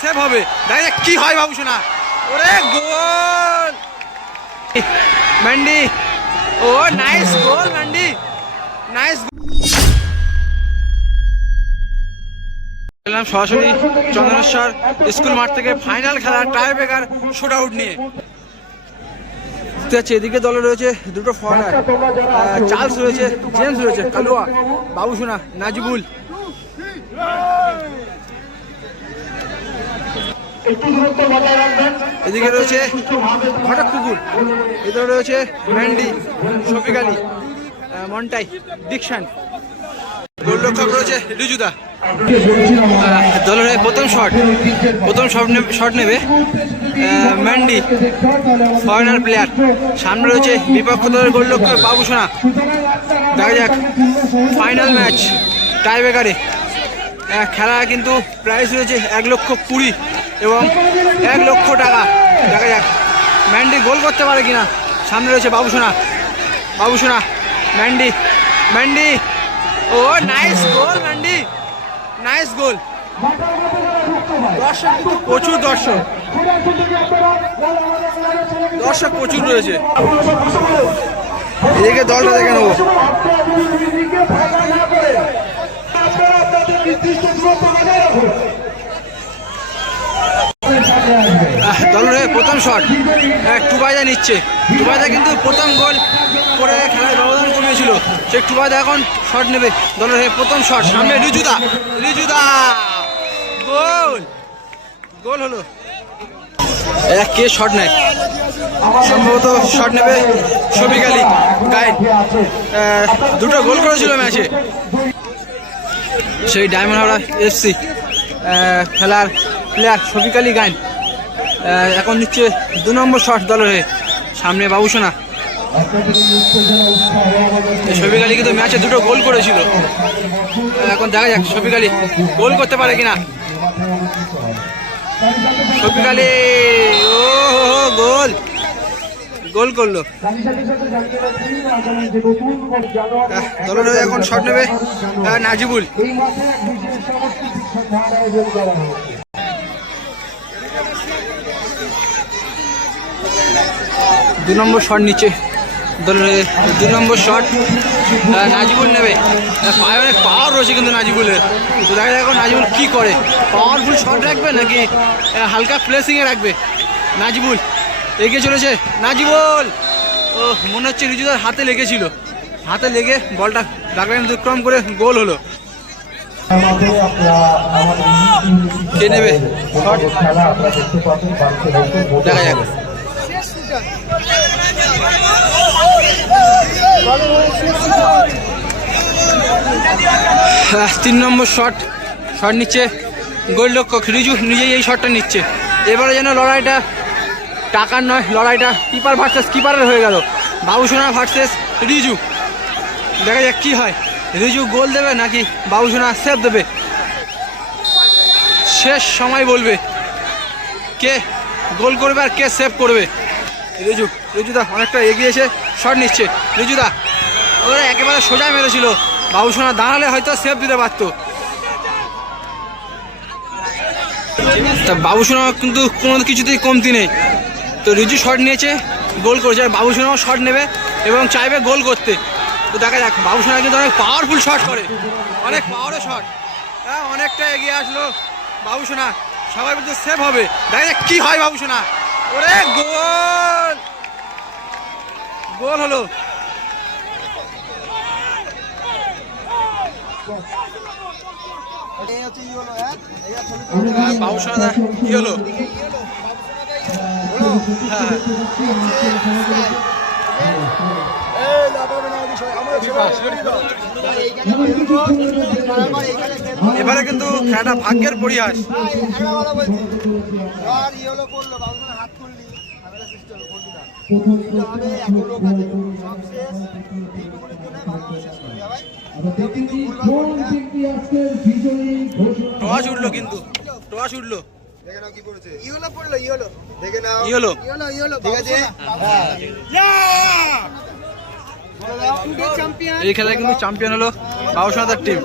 Save হবে, দেখা যাক কি হয় বাবুসোনা। ওরে গোল মান্ডি, ও নাইস গোল মান্ডি, নাইস। সরাসরি চন্দনেশ্বর স্কুল মাঠ থেকে ফাইনাল খেলা টাই ব্রেকার শুট আউট নিয়ে। এদিকে দলে রয়েছে দুটো ফরওয়ার্ড, চার্লস রয়েছে, জেমস রয়েছে, কালুয়া, বাবুসোনা, নাজিবুল। এদিকে রয়েছে ঘটক পুকুর, এদিকে রয়েছে ম্যান্ডি, শফিক আলী, মন্টাই, ডিকশন। গোলরক্ষক রয়েছে রিজুদা। দলের প্রথম শট নেবে ম্যান্ডি, ফরেনার প্লেয়ার। সামনে রয়েছে বিপক্ষ দলের গোলরক্ষক বাবুসোনা। দেখা যাক ফাইনাল ম্যাচ টাই ব্রেকারে। খেলা কিন্তু প্রাইস রয়েছে 1,20,000 এবং 1 লক্ষ টাকা। দেখা যাক ম্যান্ডি গোল করতে পারে কিনা। সামনে রয়েছে বাবুসোনা, Mandy, oh nice goal Mandy, nice goal. দর্শক কিন্তু প্রচুর, দর্শক প্রচুর রয়েছে। এদিকে দলটা দেখে নেবো। দলের প্রথম শট টুবাইদা নিচ্ছে। টুবাইদা কিন্তু প্রথম গোল করে খেলায় ব্যবধান কমিয়েছিল। সে টুবাইদা এখন শট নেবে। দলের প্রথম শট, সামনে রিজুদা, গোল হলো। কে শট নেয়? সম্ভবত শট নেবে শফিক আলী গাইড। দুটো গোল করেছিল ম্যাচে সেই ডায়মন্ড হাওড়া FC খেলার প্লেয়ার শফিক আলী গাইন। এখন নিচ্ছে 2 নম্বর শট দলের হয়ে। সামনে বাবুসোনা। শফিক আলী কিন্তু ম্যাচে দুটো গোল করেছিল। এখন দেখা যাক শফিক আলী গোল করতে পারে কিনা। শফিক আলী, ও গোল করলো। দলের হয়ে এখন শট নেবে নাজিবুল। 2 নম্বর শট নিচ্ছে দলের 2 নম্বর শট নাজিবুল নেবে। পায়ে অনেক পাওয়ার রয়েছে কিন্তু নাজিবুলের। তো দেখা যাক এখন নাজিবুল কি করে, পাওয়ারফুল শট রাখবে নাকি হালকা প্লেসিংয়ে রাখবে। নাজিবুল এগিয়ে চলেছে, নাজিবুল। ও মনে হচ্ছে রিজুদার হাতে লেগেছিল, হাতে লেগে বলটা ডাকলাইন অতিক্রম করে গোল হলো। কে নেবে শট, দেখা যাক। 3 নম্বর শট নিচ্ছে গোলরক্ষক রিজু, নিজেই এই শটটা নিচ্ছে। এবারে যেন লড়াইটা টাকার নয়, লড়াইটা কিপার ভার্সেস কিপারের হয়ে গেল। বাবুসোনা ভার্সেস রিজু। দেখা যাক কি হয়, রিজু গোল দেবে নাকি বাবুসোনা সেভ দেবে। শেষ সময় বলবে কে গোল করবে আর কে সেভ করবে। রিজুদা অনেকটা এগিয়ে এসে শট নিচ্ছে। রিজুদা ওরা একেবারে সোজা মেরেছিল, বাবুসোনা দাঁড়ালে হয়তো সেভ দিতে পারতো। তা বাবুসোনা কিন্তু কোনো কিছুতেই কমতি নেই। তো রিজু শট নিয়েছে, গোল করেছে। বাবুসোনাও শট নেবে এবং চাইবে গোল করতে। তো দেখা যাক, বাবুসোনা কিন্তু অনেক পাওয়ারফুল শট করে, অনেক পাওয়ারের শট। হ্যাঁ, অনেকটা এগিয়ে আসলো বাবুসোনা। সবাই বলতে সেভ হবে, দেখা যাক কি হয় বাবুসোনা। ওরে গোল হলো। বাবুসোনা কি হলো? এবারে কিন্তু খেলাটা ভাগ্যের পরিহাস। টস উঠলো, কিন্তু টস উঠলো। এই খেলায় কিন্তু চ্যাম্পিয়ন হলো বাবুসোনার টিম।